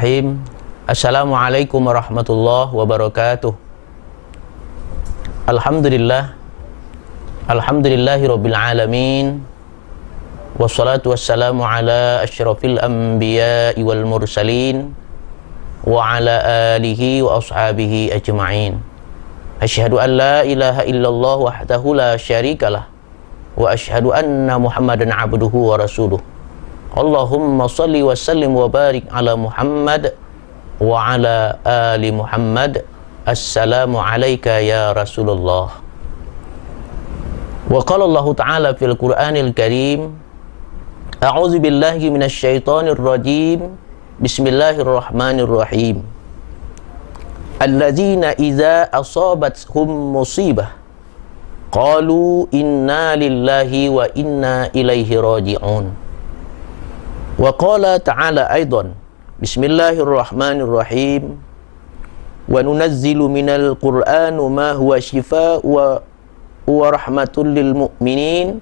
Bismillahirrahmanirrahim. Assalamualaikum warahmatullahi wabarakatuh. Alhamdulillahi rabbil alamin. Wassalatu wassalamu ala asyrafil anbiya'i wal mursalin wa ala alihi wa ashabihi ajma'in. Asyhadu an la ilaha illallah wahdahu la syarikalah wa asyhadu anna Muhammadan abduhu wa rasuluh. Allahumma salli wa sallim wa barik ala Muhammad wa ala ali Muhammad. Assalamu alayka ya Rasulullah. Wa qala Allah Ta'ala fil Qur'anil Karim, a'udzu billahi minasy syaithanir rajim. Bismillahirrahmanirrahim. Alladzina idza asabathum musibah qalu inna lillahi wa inna ilaihi raji'un. Wa qala ta'ala aidan, bismillahirrahmanirrahim, wa nunazzilu minal qur'ani ma huwa shifaa'un wa rahmatun lil mu'minin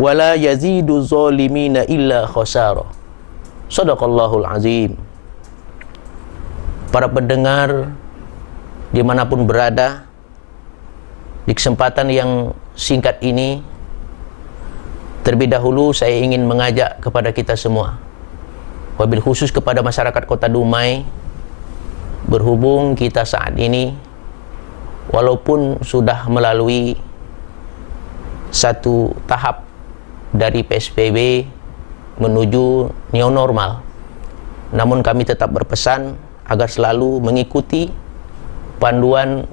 wa la yazidu zalimina illa khasara. Shadaqallahul azim. Para pendengar dimanapun berada, di kesempatan yang singkat ini, terlebih dahulu saya ingin mengajak kepada kita semua, wabil khusus kepada masyarakat Kota Dumai, berhubung kita saat ini walaupun sudah melalui satu tahap dari PSBB menuju new normal, namun kami tetap berpesan agar selalu mengikuti panduan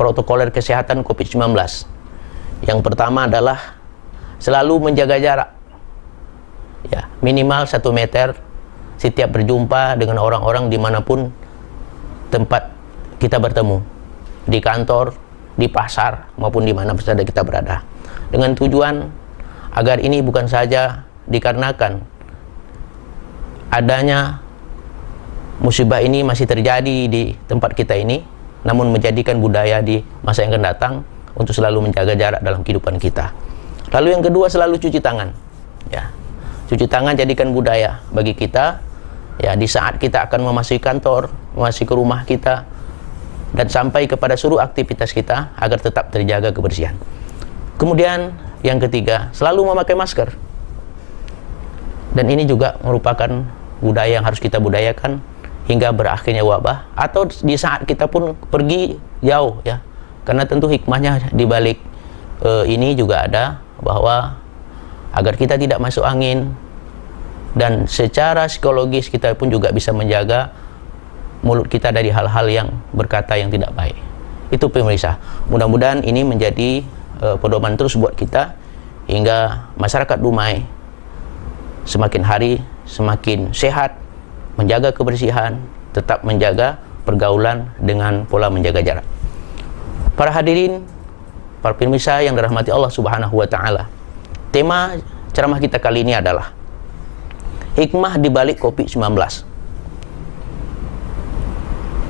protokoler kesehatan COVID-19. Yang pertama adalah selalu menjaga jarak, ya, minimal 1 meter setiap berjumpa dengan orang-orang dimanapun tempat kita bertemu, di kantor, di pasar, maupun di mana saja kita berada, dengan tujuan agar ini bukan saja dikarenakan adanya musibah ini masih terjadi di tempat kita ini, namun menjadikan budaya di masa yang akan datang untuk selalu menjaga jarak dalam kehidupan kita. Lalu yang kedua, selalu cuci tangan, ya. Cuci tangan jadikan budaya bagi kita, ya, di saat kita akan memasuki kantor, memasuki rumah kita, dan sampai kepada seluruh aktivitas kita agar tetap terjaga kebersihan. Kemudian yang ketiga, selalu memakai masker. Dan ini juga merupakan budaya yang harus kita budayakan hingga berakhirnya wabah, atau di saat kita pun pergi jauh, ya. Karena tentu hikmahnya di balik ini juga ada, bahwa agar kita tidak masuk angin, dan secara psikologis kita pun juga bisa menjaga mulut kita dari hal-hal yang berkata yang tidak baik. Itu pemirsa, mudah-mudahan ini menjadi pedoman terus buat kita hingga masyarakat Dumai semakin hari semakin sehat, menjaga kebersihan, tetap menjaga pergaulan dengan pola menjaga jarak. Para hadirin, para pemirsa yang dirahmati Allah Subhanahu wa Ta'ala, tema ceramah kita kali ini adalah hikmah di balik COVID-19.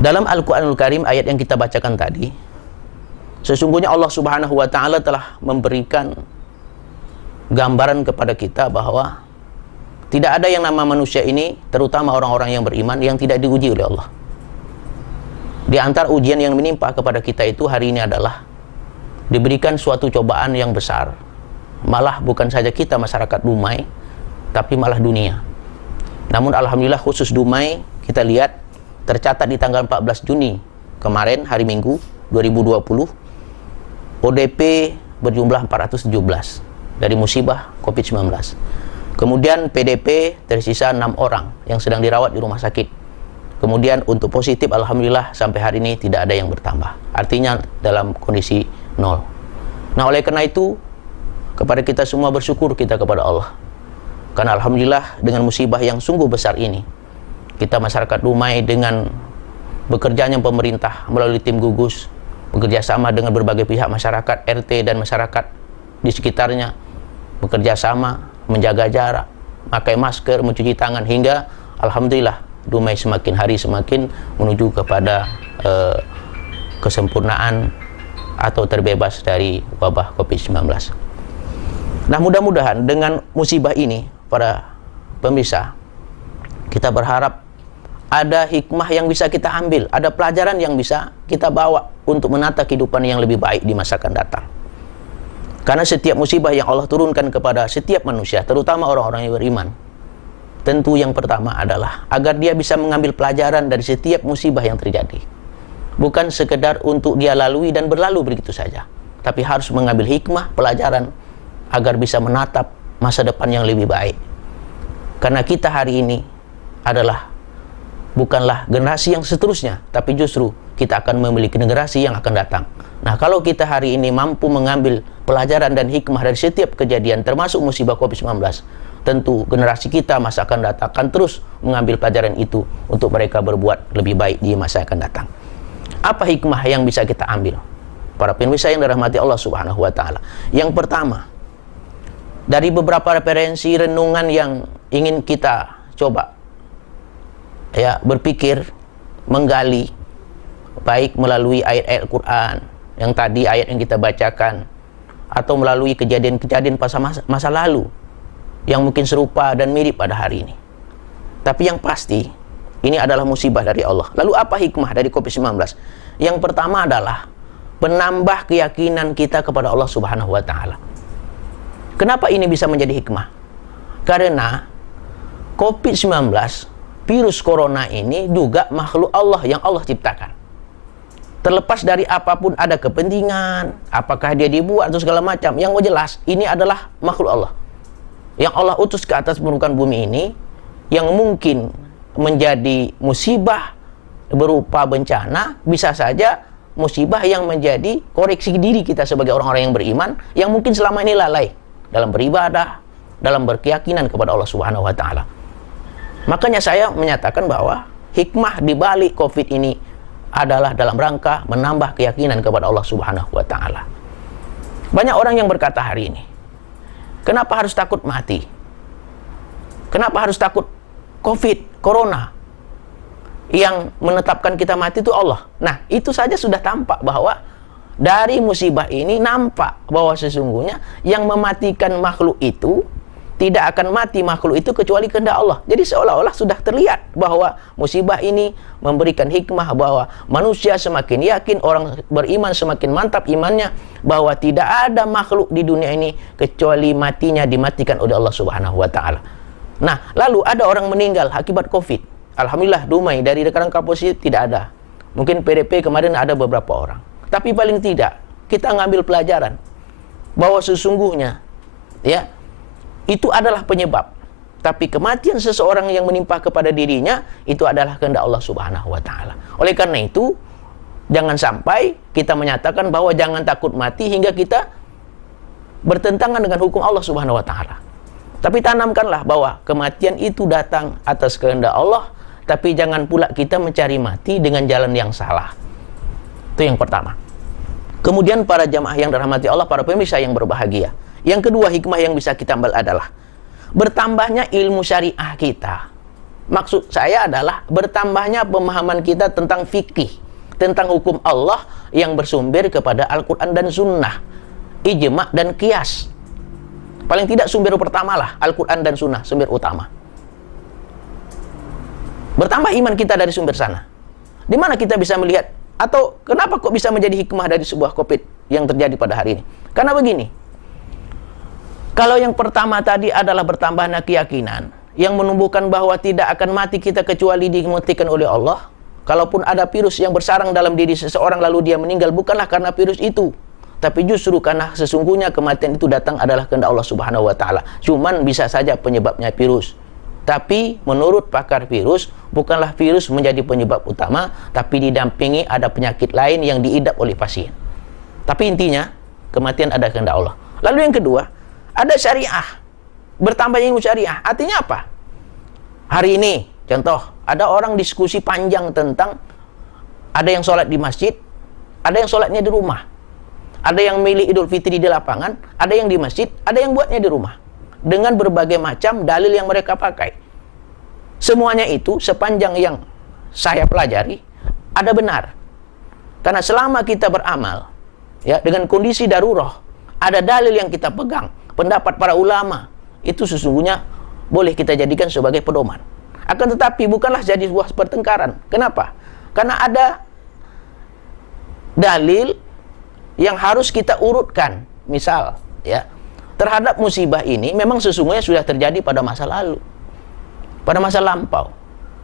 Dalam Al-Quranul Karim, ayat yang kita bacakan tadi, sesungguhnya Allah Subhanahu wa Ta'ala telah memberikan gambaran kepada kita bahwa tidak ada yang nama manusia ini, terutama orang-orang yang beriman, yang tidak diuji oleh Allah. Di antara ujian yang menimpa kepada kita itu hari ini adalah diberikan suatu cobaan yang besar. Malah bukan saja kita masyarakat Dumai, tapi malah dunia. Namun alhamdulillah khusus Dumai, kita lihat tercatat di tanggal 14 Juni kemarin, hari Minggu 2020, ODP berjumlah 417 dari musibah COVID-19. Kemudian PDP tersisa 6 orang yang sedang dirawat di rumah sakit. Kemudian untuk positif alhamdulillah sampai hari ini tidak ada yang bertambah. Artinya dalam kondisi 0. Nah, oleh karena itu kepada kita semua bersyukur kita kepada Allah. Karena alhamdulillah dengan musibah yang sungguh besar ini, kita masyarakat Dumai dengan bekerjanya pemerintah melalui tim gugus, bekerja sama dengan berbagai pihak masyarakat, RT dan masyarakat di sekitarnya, bekerja sama menjaga jarak, pakai masker, mencuci tangan, hingga alhamdulillah Dumai semakin hari semakin menuju kepada kesempurnaan atau terbebas dari wabah COVID-19. Nah, mudah-mudahan dengan musibah ini, para pemirsa, kita berharap ada hikmah yang bisa kita ambil, ada pelajaran yang bisa kita bawa untuk menata kehidupan yang lebih baik di masa akan datang. Karena setiap musibah yang Allah turunkan kepada setiap manusia, terutama orang-orang yang beriman, tentu yang pertama adalah agar dia bisa mengambil pelajaran dari setiap musibah yang terjadi. Bukan sekedar untuk dia lalui dan berlalu begitu saja, tapi harus mengambil hikmah, pelajaran, agar bisa menatap masa depan yang lebih baik. Karena kita hari ini bukanlah generasi yang seterusnya, tapi justru kita akan memiliki generasi yang akan datang. Nah, kalau kita hari ini mampu mengambil pelajaran dan hikmah dari setiap kejadian, termasuk musibah COVID-19, tentu generasi kita masa akan datang akan terus mengambil pelajaran itu untuk mereka berbuat lebih baik di masa akan datang. Apa hikmah yang bisa kita ambil? Para pemirsa yang dirahmati Allah Subhanahu wa Ta'ala. Yang pertama, dari beberapa referensi renungan yang ingin kita coba berpikir, menggali, baik melalui ayat-ayat Al-Quran yang tadi ayat yang kita bacakan, atau melalui kejadian-kejadian masa lalu yang mungkin serupa dan mirip pada hari ini. Tapi yang pasti, ini adalah musibah dari Allah. Lalu apa hikmah dari COVID-19? Yang pertama adalah penambah keyakinan kita kepada Allah Subhanahu wa Ta'ala. Kenapa ini bisa menjadi hikmah? Karena COVID-19, virus corona ini juga makhluk Allah yang Allah ciptakan. Terlepas dari apapun ada kepentingan, apakah dia dibuat atau segala macam, yang jelas ini adalah makhluk Allah yang Allah utus ke atas permukaan bumi ini, yang mungkin menjadi musibah berupa bencana, bisa saja musibah yang menjadi koreksi diri kita sebagai orang-orang yang beriman, yang mungkin selama ini lalai dalam beribadah, dalam berkeyakinan kepada Allah Subhanahu wa Ta'ala. Makanya saya menyatakan bahwa hikmah di balik COVID ini adalah dalam rangka menambah keyakinan kepada Allah Subhanahu wa Ta'ala. Banyak orang yang berkata hari ini, kenapa harus takut mati? Kenapa harus takut COVID, corona? Yang menetapkan kita mati itu Allah. Nah, itu saja sudah tampak bahwa dari musibah ini nampak bahwa sesungguhnya yang mematikan makhluk itu tidak akan mati makhluk itu kecuali kehendak Allah. Jadi seolah-olah sudah terlihat bahwa musibah ini memberikan hikmah bahwa manusia semakin yakin, orang beriman semakin mantap imannya bahwa tidak ada makhluk di dunia ini kecuali matinya dimatikan oleh Allah Subhanahu wa Ta'ala. Nah, lalu ada orang meninggal akibat COVID. Alhamdulillah, dumai dari kerangka positif tidak ada. Mungkin PDP kemarin ada beberapa orang. Tapi paling tidak kita ngambil pelajaran bahwa sesungguhnya itu adalah penyebab. Tapi kematian seseorang yang menimpa kepada dirinya itu adalah kehendak Allah Subhanahu wa Ta'ala. Oleh karena itu, jangan sampai kita menyatakan bahwa jangan takut mati hingga kita bertentangan dengan hukum Allah Subhanahu wa Ta'ala. Tapi tanamkanlah bahwa kematian itu datang atas kehendak Allah, tapi jangan pula kita mencari mati dengan jalan yang salah. Itu yang pertama. Kemudian para jamaah yang dirahmati Allah, para pemirsa yang berbahagia. Yang kedua hikmah yang bisa kita ambil adalah bertambahnya ilmu syariah kita. Maksud saya adalah bertambahnya pemahaman kita tentang fikih, tentang hukum Allah yang bersumber kepada Al-Quran dan Sunnah, ijma' dan qiyas. Paling tidak sumber pertama lah, Al-Quran dan Sunnah, sumber utama. Bertambah iman kita dari sumber sana. Di mana kita bisa melihat, atau kenapa kok bisa menjadi hikmah dari sebuah COVID yang terjadi pada hari ini? Karena begini, kalau yang pertama tadi adalah bertambahnya keyakinan yang menumbuhkan bahwa tidak akan mati kita kecuali dimatikan oleh Allah. Kalaupun ada virus yang bersarang dalam diri seseorang lalu dia meninggal, bukanlah karena virus itu, tapi justru karena sesungguhnya kematian itu datang adalah kehendak Allah Subhanahu wa Ta'ala. Cuman bisa saja penyebabnya virus. Tapi menurut pakar virus, bukanlah virus menjadi penyebab utama, tapi didampingi ada penyakit lain yang diidap oleh pasien. Tapi intinya, kematian ada kehendak Allah. Lalu yang kedua, ada syariah. Bertambah ilmu syariah. Artinya apa? Hari ini, contoh, ada orang diskusi panjang tentang ada yang sholat di masjid, ada yang sholatnya di rumah. Ada yang milih Idul Fitri di lapangan, ada yang di masjid, ada yang buatnya di rumah. Dengan berbagai macam dalil yang mereka pakai. Semuanya itu sepanjang yang saya pelajari ada benar. Karena selama kita beramal dengan kondisi darurat, ada dalil yang kita pegang, pendapat para ulama itu sesungguhnya boleh kita jadikan sebagai pedoman. Akan tetapi bukanlah jadi sebuah pertengkaran. Kenapa? Karena ada dalil yang harus kita urutkan. Misal, ya, terhadap musibah ini memang sesungguhnya sudah terjadi pada masa lalu, pada masa lampau.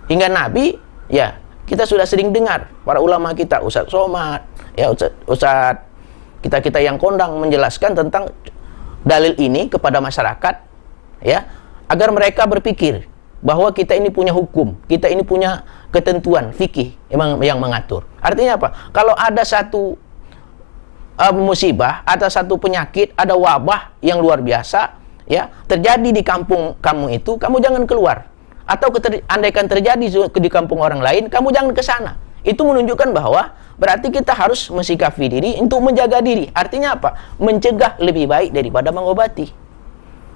Hingga Nabi, ya, kita sudah sering dengar para ulama kita, Ustaz Somad, ya, Ustaz kita yang kondang menjelaskan tentang dalil ini kepada masyarakat, ya, agar mereka berpikir bahwa kita ini punya hukum, kita ini punya ketentuan fikih yang mengatur. Artinya apa? Kalau ada satu musibah, ada satu penyakit, ada wabah yang luar biasa, ya, terjadi di kampung kamu itu, kamu jangan keluar. Atau andaikan terjadi di kampung orang lain, kamu jangan ke sana. Itu menunjukkan bahwa berarti kita harus mensikapi diri untuk menjaga diri. Artinya apa? Mencegah lebih baik daripada mengobati.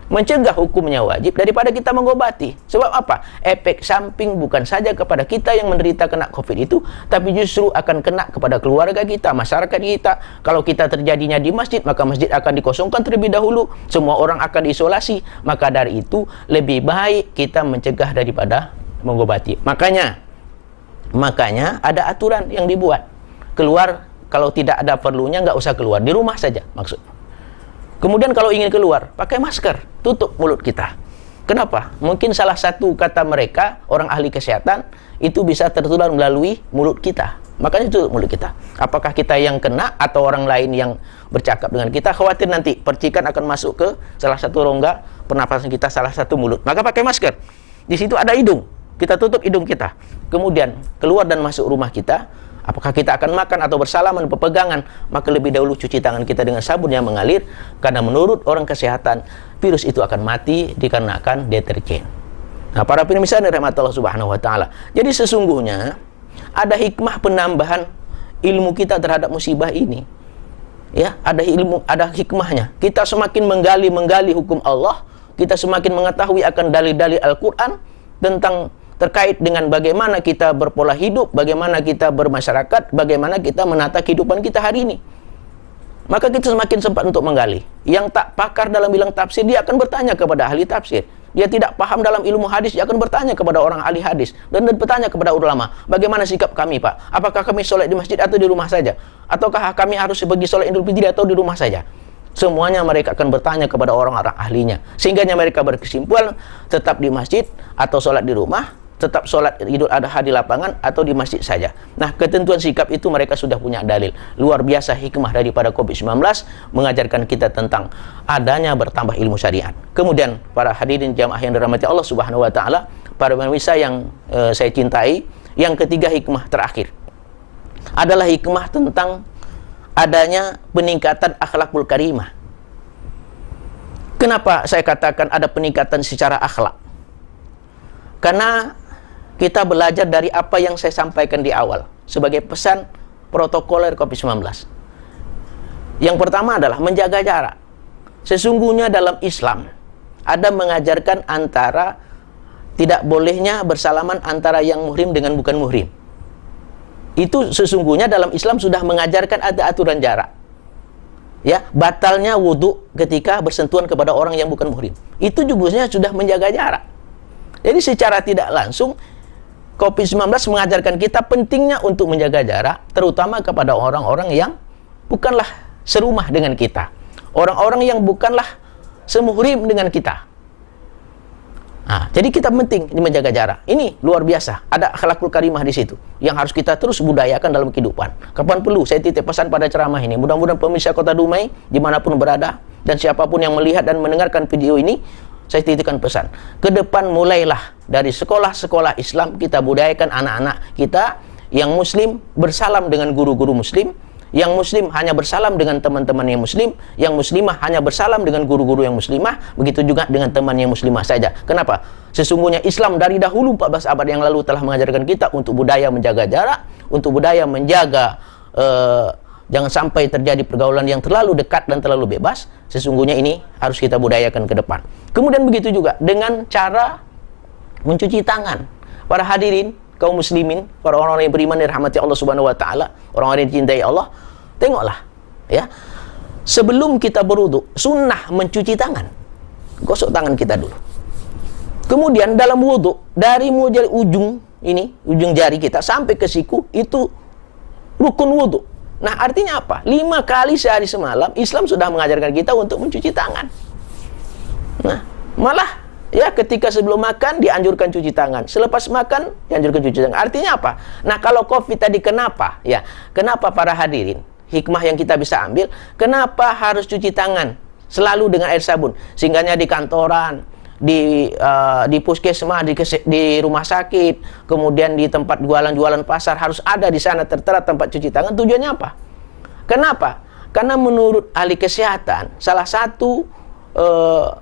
Mencegah hukumnya wajib daripada kita mengobati. Sebab apa? Efek samping bukan saja kepada kita yang menderita kena COVID itu, tapi justru akan kena kepada keluarga kita, masyarakat kita. Kalau kita terjadinya di masjid, maka masjid akan dikosongkan terlebih dahulu. Semua orang akan diisolasi. Maka dari itu, lebih baik kita mencegah daripada mengobati. Makanya ada aturan yang dibuat. Keluar, kalau tidak ada perlunya, nggak usah keluar. Di rumah saja, maksud. Kemudian kalau ingin keluar, pakai masker, tutup mulut kita. Kenapa? Mungkin salah satu kata mereka, orang ahli kesehatan, itu bisa tertular melalui mulut kita. Makanya tutup mulut kita. Apakah kita yang kena atau orang lain yang bercakap dengan kita, khawatir nanti percikan akan masuk ke salah satu rongga pernapasan kita, salah satu mulut. Maka pakai masker. Di situ ada hidung, kita tutup hidung kita. Kemudian keluar dan masuk rumah kita, apakah kita akan makan atau bersalaman, berpegangan, maka lebih dahulu cuci tangan kita dengan sabun yang mengalir, karena menurut orang kesehatan, virus itu akan mati dikarenakan deterjen. Nah, para pemirsa yang dirahmati Allah Subhanahu wa taala. Jadi sesungguhnya ada hikmah penambahan ilmu kita terhadap musibah ini. Ya, ada hikmahnya. Kita semakin menggali hukum Allah, kita semakin mengetahui akan dalil-dalil Al-Qur'an tentang terkait dengan bagaimana kita berpola hidup, bagaimana kita bermasyarakat, bagaimana kita menata kehidupan kita hari ini. Maka kita semakin sempat untuk menggali. Yang tak pakar dalam bidang tafsir, dia akan bertanya kepada ahli tafsir. Dia tidak paham dalam ilmu hadis, dia akan bertanya kepada orang ahli hadis. Dan bertanya kepada ulama, bagaimana sikap kami, Pak? Apakah kami sholat di masjid atau di rumah saja? Ataukah kami harus pergi sholat Idul Fitri atau di rumah saja? Semuanya mereka akan bertanya kepada orang-orang ahlinya. Sehingga mereka berkesimpulan, tetap di masjid atau sholat di rumah, tetap sholat Idul Adha di lapangan atau di masjid saja. Nah, ketentuan sikap itu mereka sudah punya dalil. Luar biasa hikmah daripada COVID-19 mengajarkan kita tentang adanya bertambah ilmu syariat. Kemudian para hadirin jamaah yang dirahmati Allah Subhanahu wa taala, para pemirsa yang saya cintai, yang ketiga hikmah terakhir adalah hikmah tentang adanya peningkatan akhlakul karimah. Kenapa saya katakan ada peningkatan secara akhlak? Karena kita belajar dari apa yang saya sampaikan di awal sebagai pesan protokoler COVID-19. Yang pertama adalah menjaga jarak. Sesungguhnya dalam Islam ada mengajarkan antara tidak bolehnya bersalaman antara yang muhrim dengan bukan muhrim. Itu sesungguhnya dalam Islam sudah mengajarkan ada aturan jarak. Ya, batalnya wudhu ketika bersentuhan kepada orang yang bukan muhrim. Itu juga sudah menjaga jarak. Jadi secara tidak langsung COVID-19 mengajarkan kita pentingnya untuk menjaga jarak, terutama kepada orang-orang yang bukanlah serumah dengan kita. Orang-orang yang bukanlah semuhrim dengan kita. Nah, jadi kita penting menjaga jarak. Ini luar biasa. Ada akhlakul karimah di situ yang harus kita terus budayakan dalam kehidupan. Kapan perlu saya titip pesan pada ceramah ini. Mudah-mudahan pemirsa Kota Dumai dimanapun berada dan siapapun yang melihat dan mendengarkan video ini, saya titipkan pesan. Ke depan mulailah dari sekolah-sekolah Islam kita budayakan anak-anak kita yang muslim bersalam dengan guru-guru muslim, yang muslim hanya bersalam dengan teman-teman yang muslim, yang muslimah hanya bersalam dengan guru-guru yang muslimah, begitu juga dengan teman yang muslimah saja. Kenapa? Sesungguhnya Islam dari dahulu 14 abad yang lalu telah mengajarkan kita untuk budaya menjaga jarak, untuk budaya menjaga jangan sampai terjadi pergaulan yang terlalu dekat dan terlalu bebas. Sesungguhnya ini harus kita budayakan ke depan. Kemudian begitu juga dengan cara mencuci tangan. Para hadirin, kaum muslimin, para orang-orang yang beriman dirahmati Allah Subhanahu wa taala, orang-orang yang dicintai Allah, tengoklah ya. Sebelum kita berwudu, sunnah mencuci tangan. Gosok tangan kita dulu. Kemudian dalam wudhu, dari mulai ujung ini, ujung jari kita sampai ke siku, itu rukun wudhu. Nah, artinya apa? 5 kali sehari semalam, Islam sudah mengajarkan kita untuk mencuci tangan. Nah, malah ya ketika sebelum makan dianjurkan cuci tangan, selepas makan dianjurkan cuci tangan. Artinya apa? Nah, kalau COVID tadi kenapa? Ya, kenapa para hadirin? Hikmah yang kita bisa ambil, kenapa harus cuci tangan selalu dengan air sabun? Singgahnya di kantoran, di puskesmas, di rumah sakit, kemudian di tempat jualan-jualan pasar, harus ada di sana tertera tempat cuci tangan. Tujuannya apa? Kenapa? Karena menurut ahli kesehatan, salah satu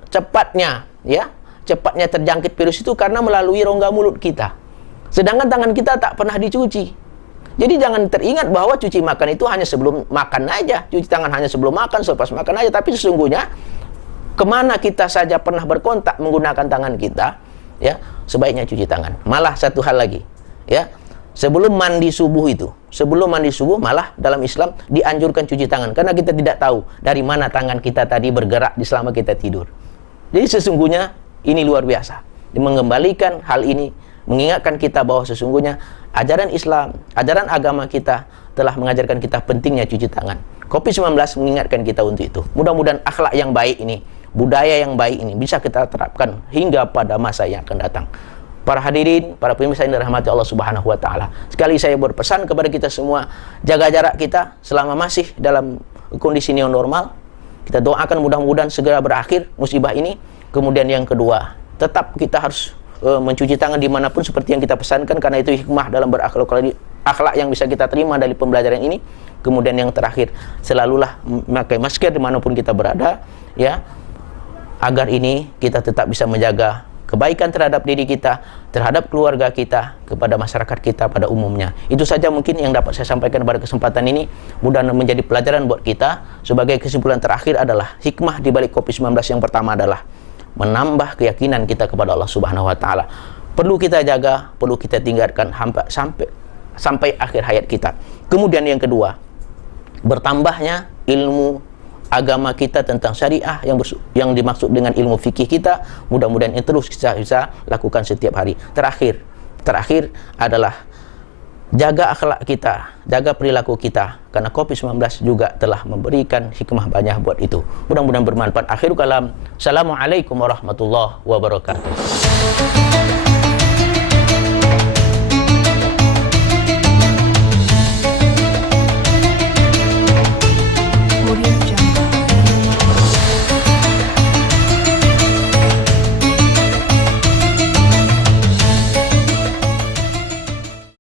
cepatnya terjangkit virus itu karena melalui rongga mulut kita. Sedangkan tangan kita tak pernah dicuci. Jadi jangan teringat bahwa cuci makan itu hanya sebelum makan aja, cuci tangan hanya sebelum makan, selepas makan aja. Tapi sesungguhnya kemana kita saja pernah berkontak menggunakan tangan kita, ya, sebaiknya cuci tangan. Malah satu hal lagi, ya, sebelum mandi subuh malah dalam Islam dianjurkan cuci tangan, karena kita tidak tahu dari mana tangan kita tadi bergerak di selama kita tidur. Jadi sesungguhnya ini luar biasa, mengembalikan hal ini, mengingatkan kita bahwa sesungguhnya ajaran Islam, ajaran agama kita telah mengajarkan kita pentingnya cuci tangan. COVID-19 mengingatkan kita untuk itu. Mudah-mudahan akhlak yang baik ini, budaya yang baik ini bisa kita terapkan hingga pada masa yang akan datang. Para hadirin, para pemirsa yang dirahmati Allah Subhanahu wa taala. Sekali saya berpesan kepada kita semua, jaga jarak kita selama masih dalam kondisi new normal. Kita doakan mudah-mudahan segera berakhir musibah ini. Kemudian yang kedua, tetap kita harus mencuci tangan dimanapun seperti yang kita pesankan, karena itu hikmah dalam akhlak yang bisa kita terima dari pembelajaran ini. Kemudian yang terakhir, selalulah memakai masker dimanapun kita berada, ya, agar ini kita tetap bisa menjaga kebaikan terhadap diri kita, terhadap keluarga kita, kepada masyarakat kita pada umumnya. Itu saja mungkin yang dapat saya sampaikan pada kesempatan ini. Mudah-mudahan menjadi pelajaran buat kita. Sebagai kesimpulan terakhir adalah hikmah di balik COVID-19 yang pertama adalah menambah keyakinan kita kepada Allah Subhanahu wa taala. Perlu kita jaga, perlu kita tinggalkan sampai akhir hayat kita. Kemudian yang kedua, bertambahnya ilmu agama kita tentang syariah yang dimaksud dengan ilmu fikih kita, mudah-mudahan ini terus kita bisa lakukan setiap hari. Terakhir adalah jaga akhlak kita, jaga perilaku kita, karena COVID-19 juga telah memberikan hikmah banyak buat itu. Mudah-mudahan bermanfaat. Akhirul kalam, assalamualaikum warahmatullahi wabarakatuh.